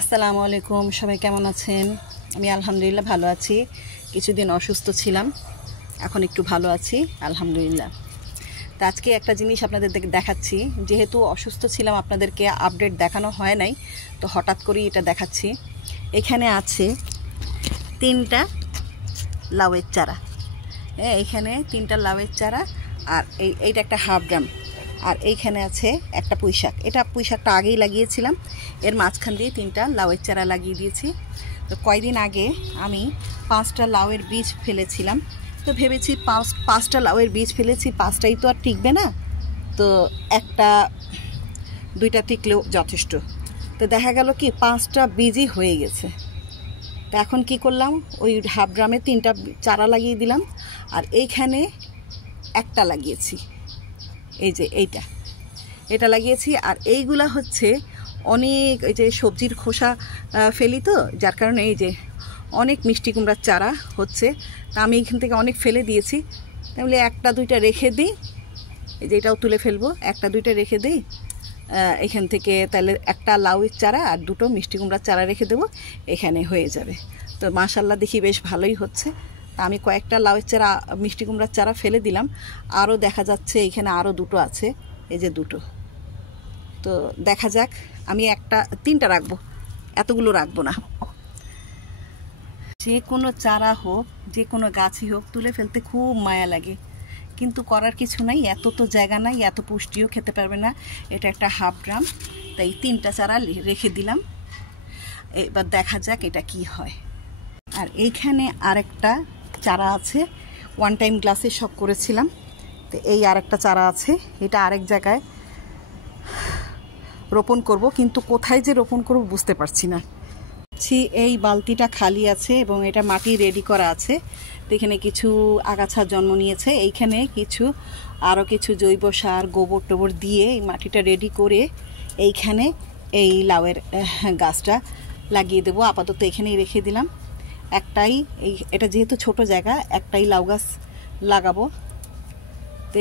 আসসালামু আলাইকুম, সবাই কেমন আছেন? আমি আলহামদুলিল্লাহ ভালো আছি। কিছুদিন অসুস্থ ছিলাম, এখন একটু ভালো আছি আলহামদুলিল্লাহ। তো আজকে একটা জিনিস আপনাদের দেখাচ্ছি। যেহেতু অসুস্থ ছিলাম, আপনাদেরকে আপডেট দেখানো হয় নাই, তো হঠাৎ করেই এটা দেখাচ্ছি। এখানে আছে 3টা লাউয়ের চারা। হ্যাঁ, এখানে 3টা লাউয়ের চারা, আর এইটা একটা হাফ ড্রাম, আর এইখানে আছে একটা পুঁইশাক। এটা পুঁইশাকটা আগেই লাগিয়েছিলাম, এর মাঝখান দিয়ে 3টা লাউয়ের চারা লাগিয়ে দিয়েছি। তো কয়দিন আগে আমি 5টা লাউয়ের বীজ ফেলেছিলাম, তো ভেবেছি 5টা লাউয়ের বীজ ফেলেছি, 5টাই তো আর টিকবে না, তো 2টা টিকলেও যথেষ্ট। তো দেখা গেল কি 5টা বীজই হয়ে গেছে। তো এখন কি করলাম, ওই হাফ ড্রামে 3টা চারা লাগিয়ে দিলাম, আর এইখানে একটা লাগিয়েছি, এই যে এটা লাগিয়েছি। আর এইগুলা হচ্ছে অনেক, এই যে সবজির খোসা ফেলি, তো যার কারণে এই যে অনেক মিষ্টি কুমড়ার চারা হচ্ছে। তা আমি এখান থেকে অনেক ফেলে দিয়েছি, তাহলে 1-2টা রেখে দিই। এই যে এটাও তুলে ফেলবো, 1-2টা রেখে দিই এখান থেকে, তাহলে একটা লাউয়ের চারা আর 2টো মিষ্টি কুমড়ার চারা রেখে দেবো, এখানে হয়ে যাবে। তো মাশাআল্লাহ দেখি বেশ ভালোই হচ্ছে। আমি কয়েকটা লাউয়ের চারা, মিষ্টি কুমড়ার চারা ফেলে দিলাম, আরও দেখা যাচ্ছে এখানে আরও 2টো আছে, এই যে 2টো। তো দেখা যাক, আমি 3টা রাখবো, এতগুলো রাখবো না। যে কোনো চারা হোক, যে কোনো গাছই হোক, তুলে ফেলতে খুব মায়া লাগে, কিন্তু করার কিছু নাই, এত তো জায়গা নাই, এত পুষ্টিও খেতে পারবে না। এটা একটা হাফ ড্রাম, তাই 3টা চারা রেখে দিলাম। এবার দেখা যাক এটা কি হয়। আর এইখানে আরেকটা চারা আছে, ওয়ান টাইম গ্লাসে সব করেছিলাম, তো এই আরেকটা চারা আছে, এটা আরেক জায়গায় রোপণ করব, কিন্তু কোথায় যে রোপণ করব বুঝতে পারছি না। এই বালতিটা খালি আছে এবং এটা মাটি রেডি করা আছে। তো এখানে কিছু আগাছা জন্ম নিয়েছে, এইখানে আরও কিছু জৈব সার, গোবর টোবর দিয়ে এই মাটিটা রেডি করে এইখানে এই লাউয়ের গাছটা লাগিয়ে দেবো। আপাতত এখানেই রেখে দিলাম। এটা যেহেতু ছোট জায়গা, একটাই লাউ গাছ লাগাবো। তো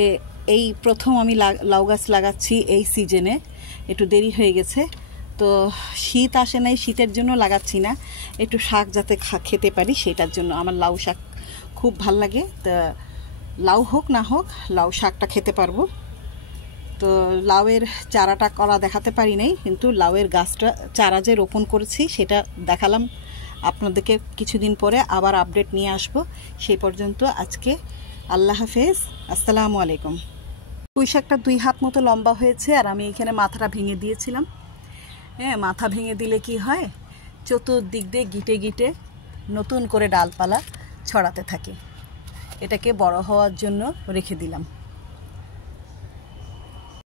এই প্রথম আমি লাউ গাছ লাগাচ্ছি এই সিজনে, একটু দেরি হয়ে গেছে। তো শীত আসে নাই, শীতের জন্য লাগাচ্ছি না, একটু শাক যাতে খেতে পারি সেটার জন্য। আমার লাউ শাক খুব ভাল লাগে, তা লাউ হোক না হোক লাউ শাকটা খেতে পারবো। তো লাউয়ের চারাটা করা দেখাতে পারি নাই, কিন্তু লাউয়ের গাছটা চারা যে রোপণ করেছি সেটা দেখালাম আপনাদেরকে। কিছুদিন পরে আবার আপডেট নিয়ে আসবো। সেই পর্যন্ত আজকে আল্লাহ হাফেজ, আসসালামু আলাইকুম। পুঁই শাকটা 2 হাত মতো লম্বা হয়েছে, আর আমি এখানে মাথাটা ভেঙে দিয়েছিলাম। হ্যাঁ, মাথা ভেঙে দিলে কি হয়, চতুর্দিক দিয়ে গিটে গিটে নতুন করে ডালপালা ছড়াতে থাকে। এটাকে বড় হওয়ার জন্য রেখে দিলাম।